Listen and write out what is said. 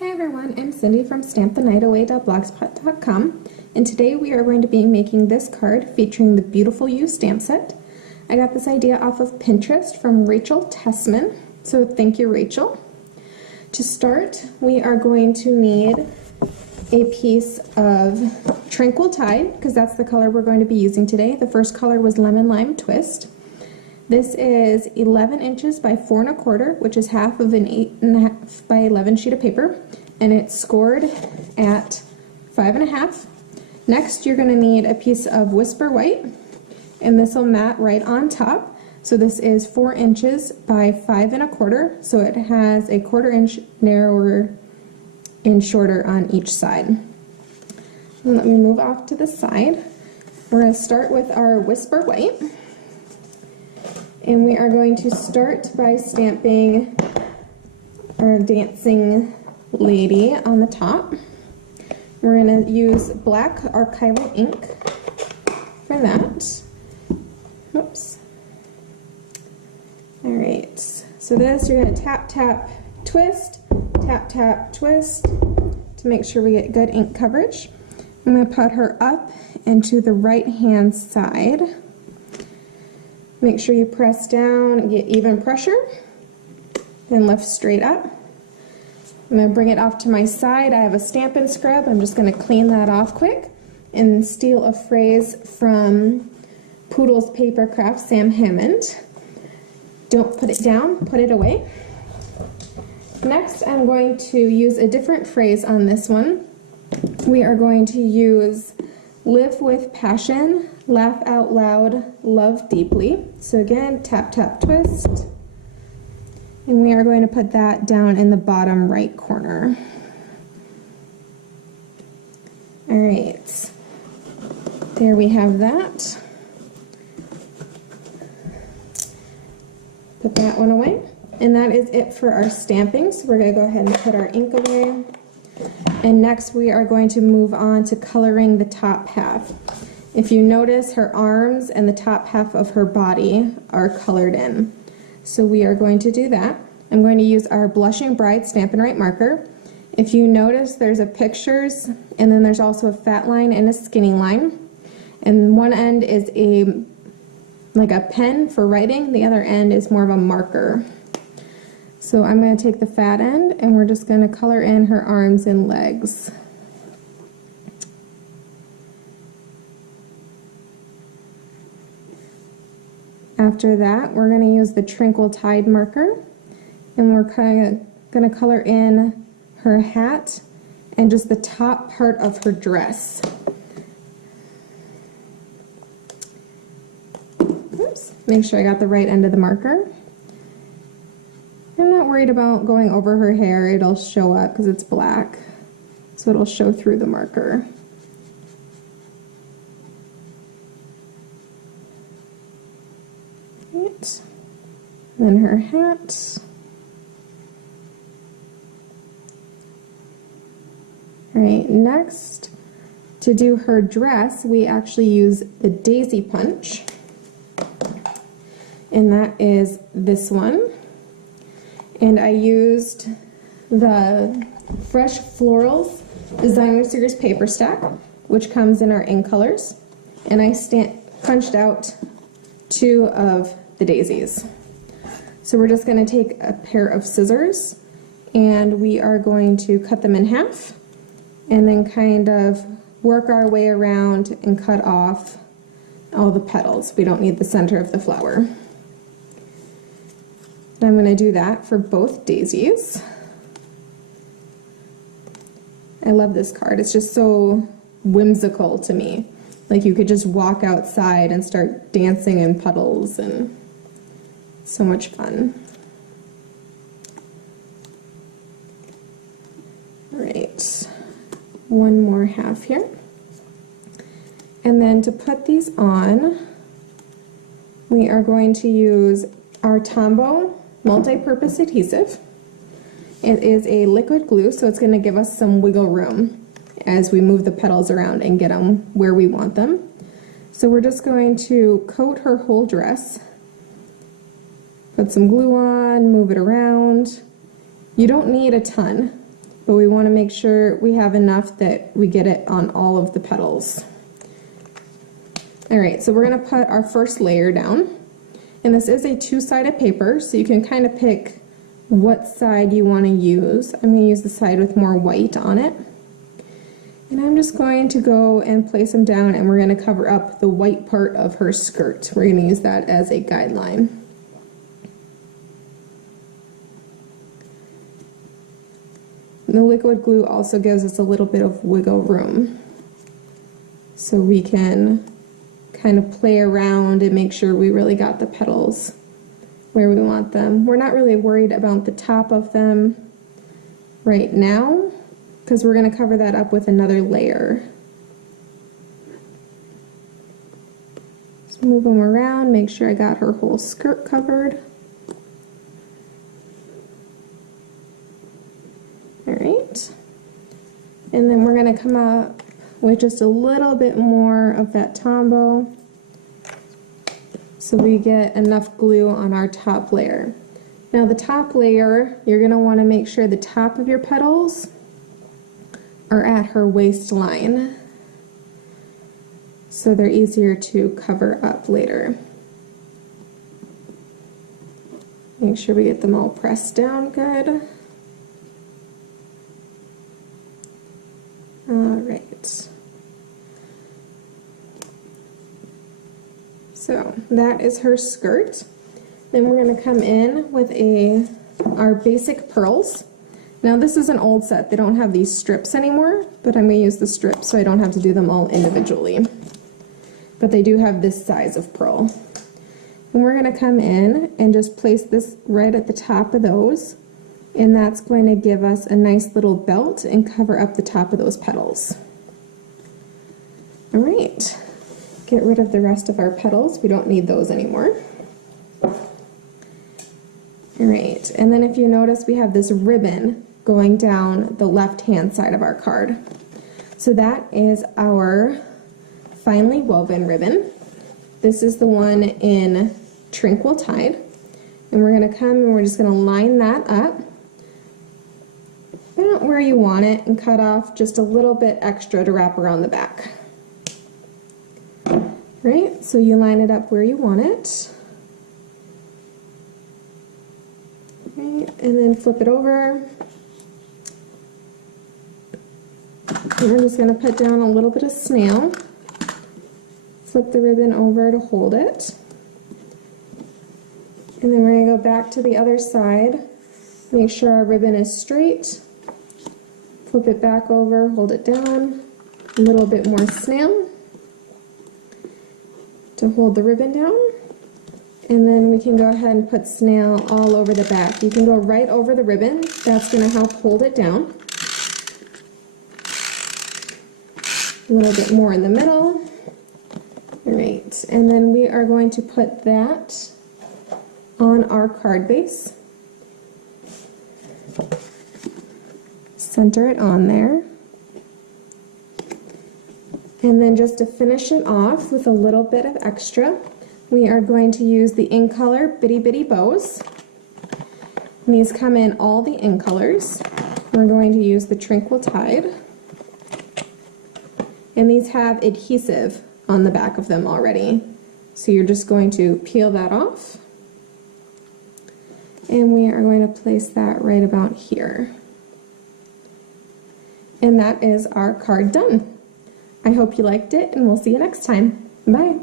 Hi everyone, I'm Cindy from stampthenightaway.blogspot.com, and today we are going to be making this card featuring the Beautiful You stamp set. I got this idea off of Pinterest from Rachel Tessman, so thank you, Rachel. To start, we are going to need a piece of Tranquil Tide, because that's the color we're going to be using today. The first color was Lemon Lime Twist. This is 11 inches by 4 1/4, which is half of an 8.5 by 11 sheet of paper, and it's scored at 5 1/2. Next, you're going to need a piece of Whisper White, and this will mat right on top. So this is 4 inches by 5 1/4, so it has a 1/4 inch narrower and shorter on each side. And let me move off to the side. We're going to start with our Whisper White. And we are going to start by stamping our dancing lady on the top. We're going to use black archival ink for that. Oops. Alright, so this you're going to tap, tap, twist, tap, tap, twist to make sure we get good ink coverage. I'm going to put her up into the right hand side. Make sure you press down and get even pressure and lift straight up. I'm going to bring it off to my side. I have a Stampin scrub. I'm just going to clean that off quick and steal a phrase from Poodle's Papercraft, Sam Hammond. Don't put it down, put it away. Next, I'm going to use a different phrase on this one. We are going to use Live with Passion, Laugh Out Loud, Love Deeply. So again, tap, tap, twist. And we are going to put that down in the bottom right corner. All right, there we have that. Put that one away. And that is it for our stamping. So we're going to go ahead and put our ink away. And next we are going to move on to coloring the top half. If you notice, her arms and the top half of her body are colored in. So we are going to do that. I'm going to use our Blushing Bride Stampin' Right marker. If you notice, there's a pictures, and then there's also a fat line and a skinny line. And one end is like a pen for writing, the other end is more of a marker. So I'm going to take the fat end, and we're just going to color in her arms and legs. After that, we're going to use the Tranquil Tide marker, and we're going to color in her hat and just the top part of her dress. Oops, make sure I got the right end of the marker. I'm not worried about going over her hair. It'll show up because it's black, so it'll show through the marker. Right. Then her hat. All right, next, to do her dress, we actually use the Daisy Punch, and that is this one. And I used the Fresh Florals Designer Series paper stack, which comes in our ink colors, and I punched out 2 of the daisies. So we're just going to take a pair of scissors, and we are going to cut them in half, and then kind of work our way around and cut off all the petals. We don't need the center of the flower. I'm going to do that for both daisies. I love this card. It's just so whimsical to me. Like you could just walk outside and start dancing in puddles, and so much fun. All right, one more half here. And then to put these on, we are going to use our Tombow multi-purpose adhesive. It is a liquid glue, so it's going to give us some wiggle room as we move the petals around and get them where we want them. So we're just going to coat her whole dress, put some glue on, move it around. You don't need a ton, but we want to make sure we have enough that we get it on all of the petals. All right, so we're going to put our first layer down, and this is a two-sided paper, so you can kind of pick what side you want to use. I'm going to use the side with more white on it. And I'm just going to go and place them down, and we're going to cover up the white part of her skirt. We're going to use that as a guideline. The liquid glue also gives us a little bit of wiggle room, so we can kind of play around and make sure we really got the petals where we want them. We're not really worried about the top of them right now, because we're going to cover that up with another layer. Just move them around, make sure I got her whole skirt covered. Alright, and then we're going to come up with just a little bit more of that tombow so we get enough glue on our top layer. Now the top layer, you're going to want to make sure the top of your petals are at her waistline, so they're easier to cover up later. Make sure we get them all pressed down good. Alright. So that is her skirt. Then we're going to come in with our basic pearls. Now this is an old set. They don't have these strips anymore, but I'm going to use the strips so I don't have to do them all individually. But they do have this size of pearl. And we're going to come in and just place this right at the top of those, and that's going to give us a nice little belt and cover up the top of those petals. All right, get rid of the rest of our petals. We don't need those anymore. All right, and then if you notice, we have this ribbon going down the left-hand side of our card. So that is our finely woven ribbon. This is the one in Tranquil Tide. And we're going to come and we're just going to line that up about where you want it and cut off just a little bit extra to wrap around the back. Right, so you line it up where you want it. Right, and then flip it over. And we're just going to put down a little bit of snail. Flip the ribbon over to hold it. And then we're going to go back to the other side. Make sure our ribbon is straight. Flip it back over, hold it down. A little bit more snail to hold the ribbon down. And then we can go ahead and put snail all over the back. You can go right over the ribbon. That's going to help hold it down. A little bit more in the middle. All right, and then we are going to put that on our card base. Center it on there. And then just to finish it off with a little bit of extra, we are going to use the In Color Bitty Bitty Bows. And these come in all the In Colors. We're going to use the Tranquil Tide. And these have adhesive on the back of them already. So you're just going to peel that off. And we are going to place that right about here. And that is our card done. I hope you liked it, and we'll see you next time. Bye.